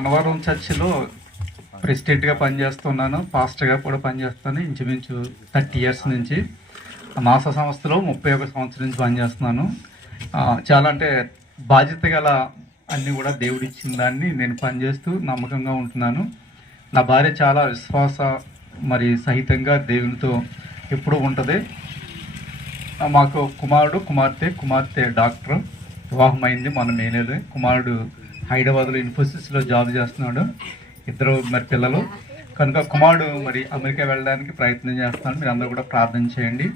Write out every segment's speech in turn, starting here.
అన్నవరం చర్చిలో ప్రెసిడెంట్గా పనిచేస్తున్నాను పాస్టర్గా కూడా పనిచేస్తాను ఇంచుమించు థర్టీ ఇయర్స్ నుంచి. నాసా సంస్థలో ముప్పై ఒక సంవత్సరం నుంచి పనిచేస్తున్నాను. చాలా అంటే బాధ్యత గల అన్నీ కూడా దేవుడిచ్చిన దాన్ని నేను పనిచేస్తూ నమ్మకంగా ఉంటున్నాను. నా భార్య చాలా విశ్వాస మరి సహితంగా దేవునితో ఎప్పుడూ ఉంటుంది. మాకు కుమారుడు కుమార్తె కుమార్తె డాక్టర్. వివాహమైంది మన మేనేలు కుమారుడు హైదరాబాద్లో ఇన్ఫోసిస్లో జాబ్ చేస్తున్నాడు. ఇద్దరు మరి పిల్లలు. కనుక కుమారుడు మరి అమెరికా వెళ్ళడానికి ప్రయత్నం చేస్తున్నాడు. మీరు అందరూ కూడా ప్రార్థన చేయండి.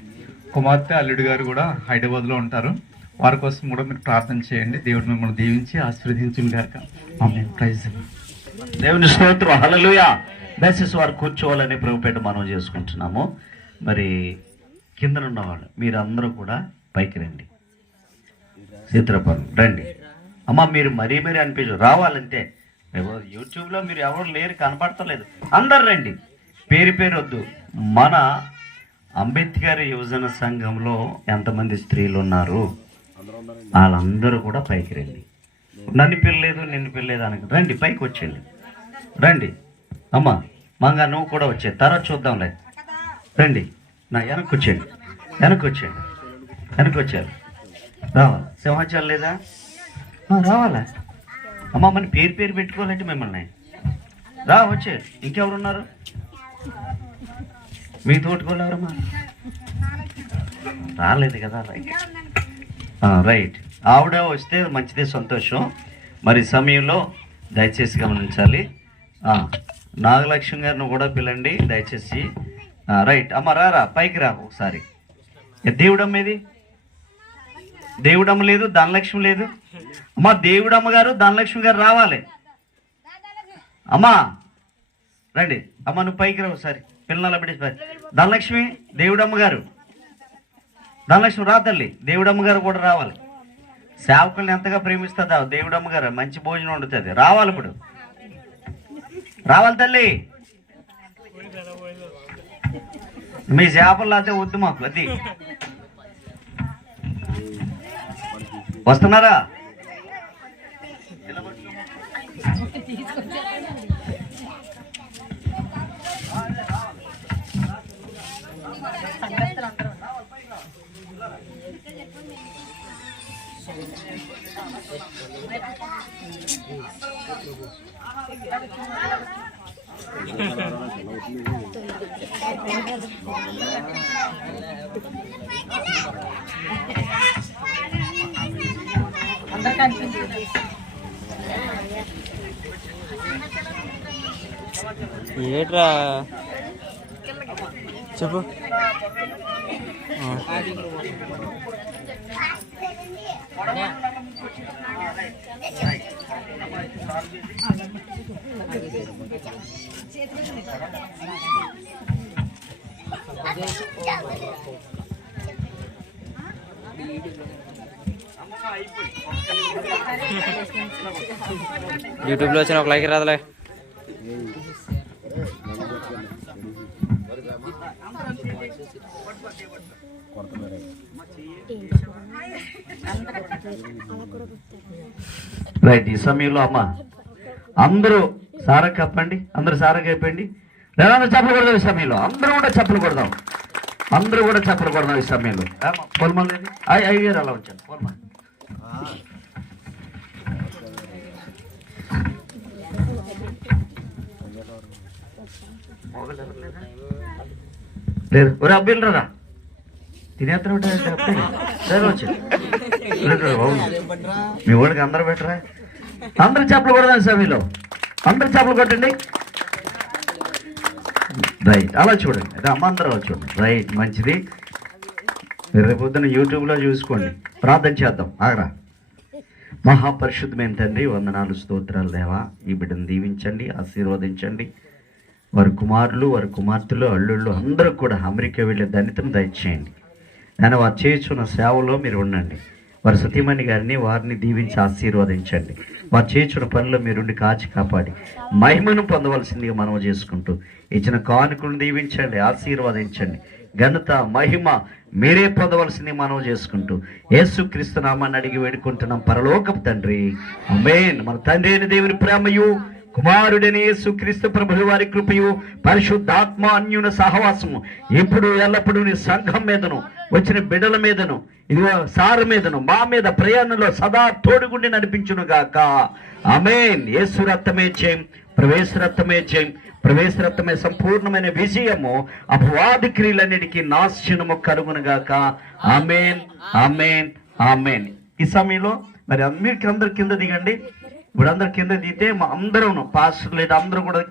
కుమార్తె అల్లుడు గారు కూడా హైదరాబాద్లో ఉంటారు. వారి కోసం కూడా మీరు ప్రార్థన చేయండి. దేవుడు మిమ్మల్ని దీవించి ఆశీర్వదించిన గాక. ఆమె ప్రైజ్ దేవుని స్తోత్రం. హలలుయా దయచేసి వారు కూర్చోవాలని ప్రభుపేట మనం చేసుకుంటున్నాము. మరి కింద మీరు మీరందరూ కూడా పైకి రండి. సీతారాపల్లి రండి. అమ్మ మీరు మరీ మరీ అనిపించు రావాలంటే. యూట్యూబ్లో మీరు ఎవరు లేరు కనపడతలేదు. అందరు రండి. పేరు పేరు వద్దు. మన అంబేద్కర్ యువజన సంఘంలో ఎంతమంది స్త్రీలు ఉన్నారు? వాళ్ళందరూ కూడా పైకి రండి. నన్ను పిల్లలేదు నిన్ను పిల్లలేదు అనక రండి పైకి వచ్చేయండి. రండి. అమ్మ మంగ నువ్వు కూడా వచ్చే తర్వాత చూద్దాంలే. రండి. నా వెనక్కి వచ్చేయండి. వెనక్కి వచ్చేయండి. వెనక్కి వచ్చారు రావాలి. సింహాచలం లేదా? రావాలా? అమ్మ మన పేరు పేరు పెట్టుకోవాలంటే మిమ్మల్ని. రా వచ్చే. ఇంకెవరున్నారు? మీ తోటికోళ్ళు ఎవరమ్మా? రాలేదు కదా రైట్. రైట్. ఆవిడ వస్తే మంచిదే సంతోషం. మరి సమయంలో దయచేసి గమనించాలి. నాగలక్ష్మి గారిని కూడా పిలండి దయచేసి. రైట్. అమ్మ రారా పైకి రా ఒకసారి. దేవుడమ్మ ఏది? దేవుడమ్మ లేదు ధనలక్ష్మి లేదు. అమ్మ దేవుడమ్మ గారు ధనలక్ష్మి గారు రావాలి. అమ్మా రండి. అమ్మ నువ్వు పైకి రావు ఒకసారి. పిల్లల బిడ్డ ధనలక్ష్మి దేవుడమ్మ గారు ధనలక్ష్మి రా తల్లి. దేవుడమ్మ గారు కూడా రావాలి. సేవకుల్ని ఎంతగా ప్రేమిస్తుందా దేవుడమ్మ గారు మంచి భోజనం వండుతుంది. రావాలి ఇప్పుడు. రావాలి తల్లి. మీ చేపలు అయితే వద్దు మాకు. అది. వస్తున్నారా? అందరికీ అనిపించింది ఏట్రా? చెప్పు. యూట్యూబ్లో వచ్చిన ఒక లైక్ రాదులే. రైట్ ఈ సమయంలో అమ్మ. అందరూ సారా కప్పండి అందరూ సారా కప్పండి. లేదా చెప్పలు కొడదాం ఈ సమయంలో. అందరూ కూడా చెప్పలు కొడదాం. అందరూ కూడా చెప్పలు కొడదాం ఈ సమయంలో. పొలమలేదు అయ్యారు అలా వచ్చాను. పొలమల్. లేదు. ఒరే అబ్బాయిలు రారా? మీ ఊరికి అందరు పెట్టరా? అందరు చేపలు కొడదాం మీలో. అందరు చేపలు కొట్టండి. రైట్ అలా చూడండి. అదే అమ్మ అందరూ అలా చూడండి. రైట్ మంచిది. రేపు పొద్దున యూట్యూబ్లో చూసుకోండి. ప్రార్థన చేద్దాం. ఆగరా. మహాపరిశుద్ధమైన తండ్రి వందనాలు స్తోత్రాలు దేవా. ఈ బిడ్డను దీవించండి ఆశీర్వదించండి. వారి కుమారులు వారి కుమార్తెలు అల్లుళ్ళు అందరూ కూడా అమెరికా వెళ్ళే ధనితను దయచేయండి. నేను వారు చేయుచున్న సేవలో మీరు ఉండండి. వారి సతీమణి గారిని వారిని దీవించి ఆశీర్వదించండి. వారు చేయుచున్న పనిలో మీరుండి కాచి కాపాడి. మహిమను పొందవలసిందిగా మనం చేసుకుంటూ ఇచ్చిన కానుకలను దీవించండి ఆశీర్వదించండి. ఘనత మహిమ మీరే పొందవలసింది మనం చేసుకుంటూ యేసు క్రీస్తు నామాన్ని అడిగి వేడుకుంటున్నాం. పరలోకపు తండ్రి. అమేన్ మన తండ్రి అయిన దేవుని ప్రేమయు. కుమారుడని యేసుక్రీస్తు ప్రభుల వారి కృపయు పరిశుద్ధాత్మ అన్యున సహవాసము. ఎప్పుడు ఎల్లప్పుడూ నీ సంఘం మీదను వచ్చిన బిడల మీదను ఇదిగో సారు మీదను మా మీద ప్రయాణంలో సదా తోడుగుండి నడిపించును గాక అమేన్ యేసు రక్తమే చేయం ప్రవేశ రక్తమే చేయం ప్రవేశ రక్తమే సంపూర్ణమైన విజయము అపవాది క్రియలన్నిటికీ నాశనము కలుగునుగాక. అమేన్ అమేన్ అమేన్ ఈ సమయంలో మరి అందరికి అందరి కింద దిగండి. ఇప్పుడు అందరు కింద దిగితే మా అందరం పాస్టర్ లేదా అందరూ కూడా